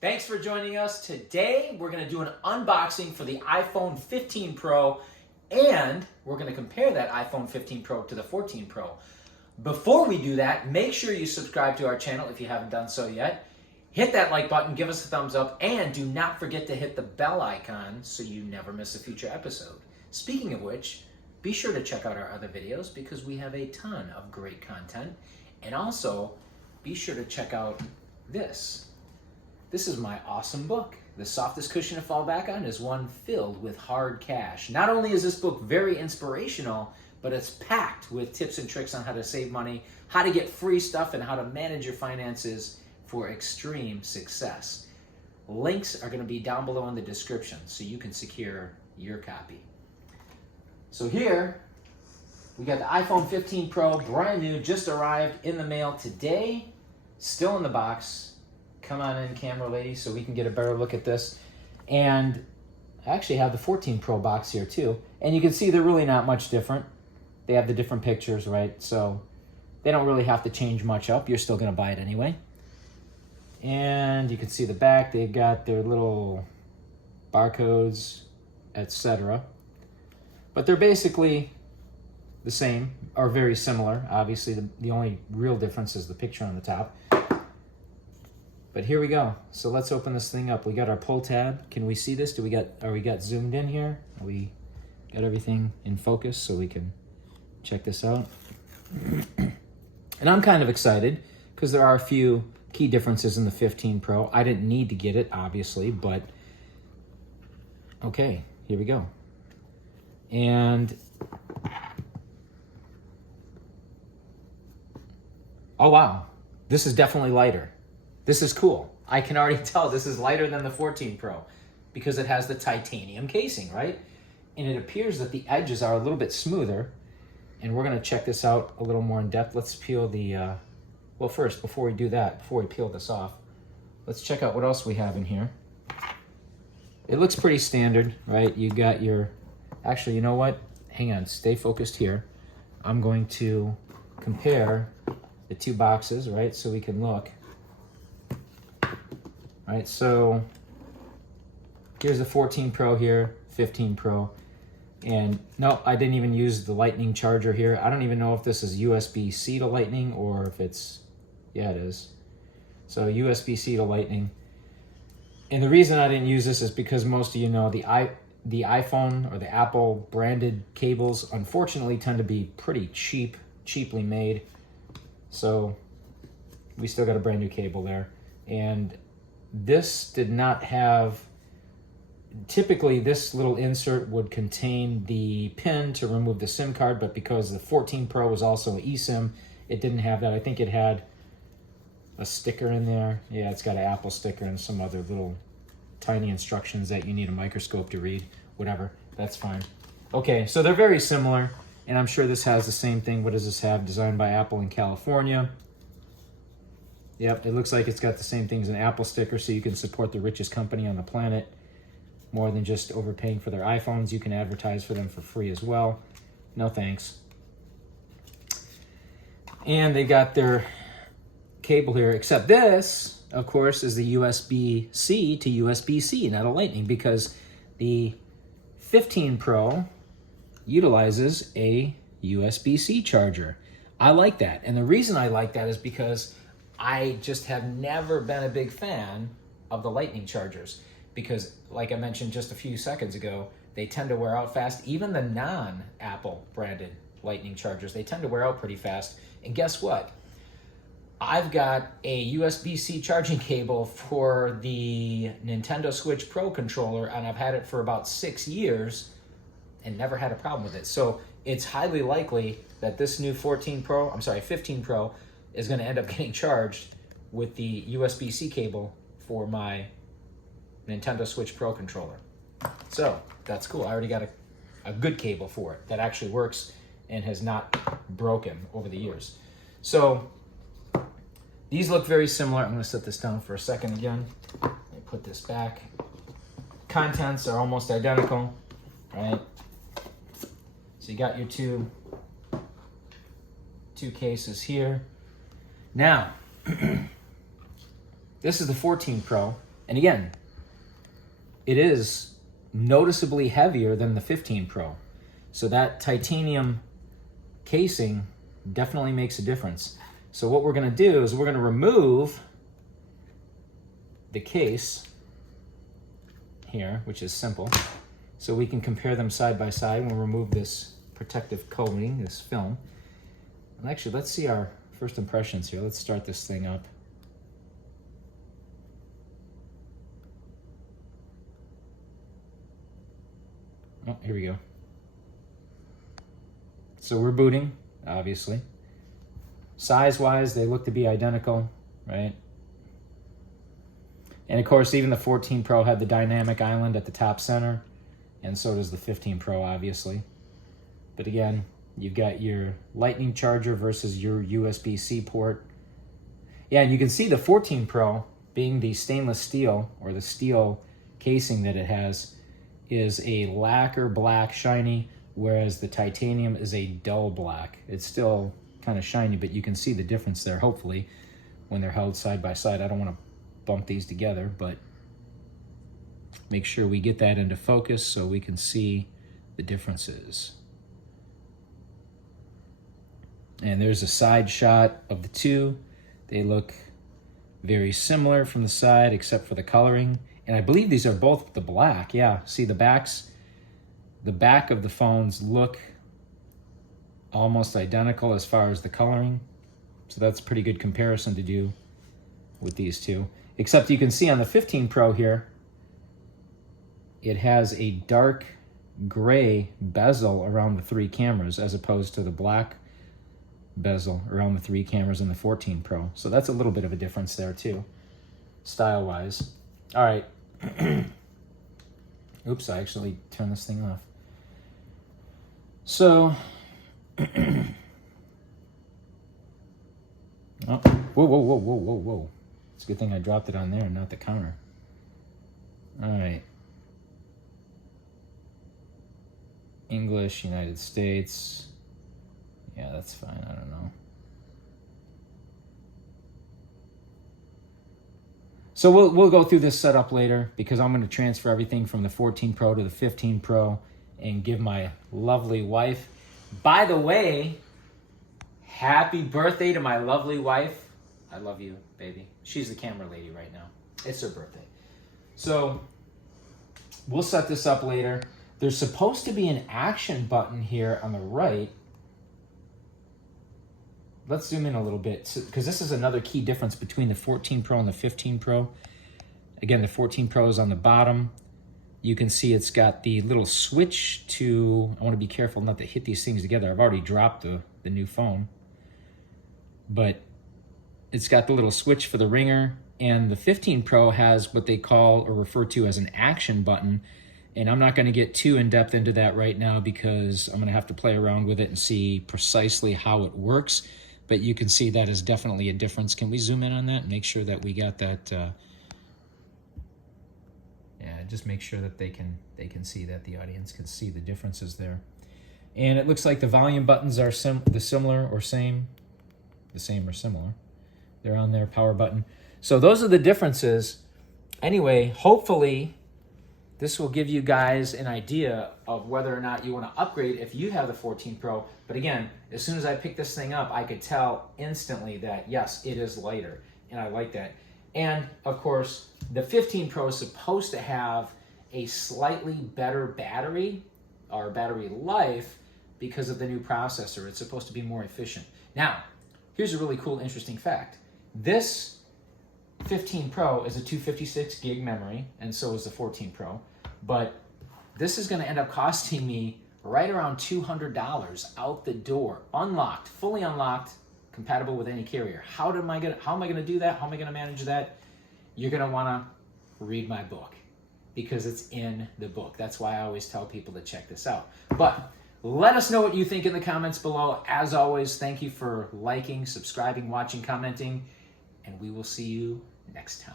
Thanks for joining us. Today, we're going to do an unboxing for the iPhone 15 Pro, and we're going to compare that iPhone 15 Pro to the 14 Pro. Before we do that, make sure you subscribe to our channel if you haven't done so yet. Hit that like button, give us a thumbs up, and do not forget to hit the bell icon so you never miss a future episode. Speaking of which, be sure to check out our other videos because we have a ton of great content. And also, be sure to check out this. This is my awesome book. The Softest Cushion to Fall Back On is one filled with hard cash. Not only is this book very inspirational, but it's packed with tips and tricks on how to save money, how to get free stuff, and how to manage your finances for extreme success. Links are going to be down below in the description so you can secure your copy. So here, we got the iPhone 15 Pro, brand new, just arrived in the mail today, still in the box. Come on in, camera lady, so we can get a better look at this. And I actually have the 14 Pro box here too. And you can see they're really not much different. They have the different pictures, right? So they don't really have to change much up. You're still gonna buy it anyway. And you can see the back, they've got their little barcodes, etc. But they're basically the same, or very similar. Obviously, the only real difference is the picture on the top. But here we go. So let's open this thing up. We got our pull tab. Can we see this? Are we got zoomed in here? Are we got everything in focus so we can check this out? And I'm kind of excited because there are a few key differences in the 15 Pro. I didn't need to get it, obviously, but okay, here we go. And oh wow, this is definitely lighter. This is cool. I can already tell this is lighter than the 14 Pro because it has the titanium casing, right? And it appears that the edges are a little bit smoother. And we're gonna check this out a little more in depth. Let's peel the, well first, before we do that, before we peel this off, let's check out what else we have in here. It looks pretty standard, right? You got your, actually, you know what? Hang on, stay focused here. I'm going to compare the two boxes, right? So we can look. All right, so here's the 14 Pro here, 15 Pro. And no, I didn't even use the lightning charger here. I don't even know if this is USB-C to lightning or if it's, yeah, it is. So USB-C to lightning. And the reason I didn't use this is because most of you know the iPhone or the Apple branded cables unfortunately tend to be pretty cheaply made. So we still got a brand new cable there. And this did not have, typically this little insert would contain the pin to remove the SIM card, but because the 14 Pro was also an eSIM, it didn't have that. I think it had a sticker in there. Yeah, it's got an Apple sticker and some other little tiny instructions that you need a microscope to read, whatever, that's fine. Okay, so they're very similar, and I'm sure this has the same thing. What does this have? Designed by Apple in California. Yep, it looks like it's got the same thing as an Apple sticker, so you can support the richest company on the planet more than just overpaying for their iPhones. You can advertise for them for free as well. No thanks. And they got their cable here, except this, of course, is the USB-C to USB-C, not a Lightning, because the 15 Pro utilizes a USB-C charger. I like that, and the reason I like that is because I just have never been a big fan of the lightning chargers because, like I mentioned just a few seconds ago, they tend to wear out fast. Even the non-Apple branded lightning chargers, they tend to wear out pretty fast. And guess what? I've got a USB-C charging cable for the Nintendo Switch Pro controller, and I've had it for about 6 years and never had a problem with it. So it's highly likely that this new 15 Pro is going to end up getting charged with the USB-C cable for my Nintendo Switch Pro controller. So that's cool. I already got a good cable for it that actually works and has not broken over the years. So these look very similar. I'm going to set this down for a second again. Let me put this back. Contents are almost identical, right? So you got your two cases here. Now, this is the 14 Pro, And again, it is noticeably heavier than the 15 Pro. So that titanium casing definitely makes a difference. So what we're going to do is we're going to remove the case here, which is simple. So we can compare them side by side. We'll remove this protective coating, this film. And actually, let's see our first impressions here. Let's start this thing up. Oh, here we go. So we're booting, obviously. Size-wise, they look to be identical, right? And of course, even the 14 Pro had the dynamic island at the top center, and so does the 15 Pro, obviously. But again, you've got your lightning charger versus your USB-C port. Yeah, and you can see the 14 Pro, being the stainless steel, or the steel casing that it has, is a lacquer black shiny, whereas the titanium is a dull black. It's still kind of shiny, but you can see the difference there, hopefully, when they're held side by side. I don't want to bump these together, but make sure we get that into focus so we can see the differences. And there's a side shot of the two. They look very similar from the side, except for the coloring. And I believe these are both the black. Yeah, see the back of the phones look almost identical as far as the coloring. So that's a pretty good comparison to do with these two. Except you can see on the 15 Pro here, it has a dark gray bezel around the three cameras as opposed to the black bezel around the three cameras in the 14 Pro. So that's a little bit of a difference there too, style-wise. All right. Oops, I actually turned this thing off. So, oh, whoa. It's a good thing I dropped it on there and not the counter. All right. English, United States. Yeah, that's fine. I don't know. So we'll go through this setup later because I'm going to transfer everything from the 14 Pro to the 15 Pro and give my lovely wife. By the way, happy birthday to my lovely wife. I love you, baby. She's the camera lady right now. It's her birthday. So we'll set this up later. There's supposed to be an action button here on the right. Let's zoom in a little bit because this is another key difference between the 14 Pro and the 15 Pro. Again, the 14 Pro is on the bottom. You can see it's got the little switch to, I want to be careful not to hit these things together. I've already dropped the new phone. But it's got the little switch for the ringer, and the 15 Pro has what they call or refer to as an action button. And I'm not going to get too in-depth into that right now because I'm going to have to play around with it and see precisely how it works. But you can see that is definitely a difference. Can we zoom in on that and make sure that we got that? Yeah, just make sure that they can see that, the audience can see the differences there. And it looks like the volume buttons are the same or similar. They're on their power button. So those are the differences. Anyway, hopefully this will give you guys an idea of whether or not you want to upgrade if you have the 14 Pro. But again, as soon as I picked this thing up, I could tell instantly that, yes, it is lighter. And I like that. And, of course, the 15 Pro is supposed to have a slightly better battery or battery life because of the new processor. It's supposed to be more efficient. Now, here's a really cool, interesting fact. This 15 Pro is a 256 gig memory, and so is the 14 Pro. But this is going to end up costing me right around $200 out the door, unlocked, fully unlocked, compatible with any carrier. How am I going to do that? How am I going to manage that? You're going to want to read my book because it's in the book. That's why I always tell people to check this out. But let us know what you think in the comments below. As always, thank you for liking, subscribing, watching, commenting, and we will see you next time.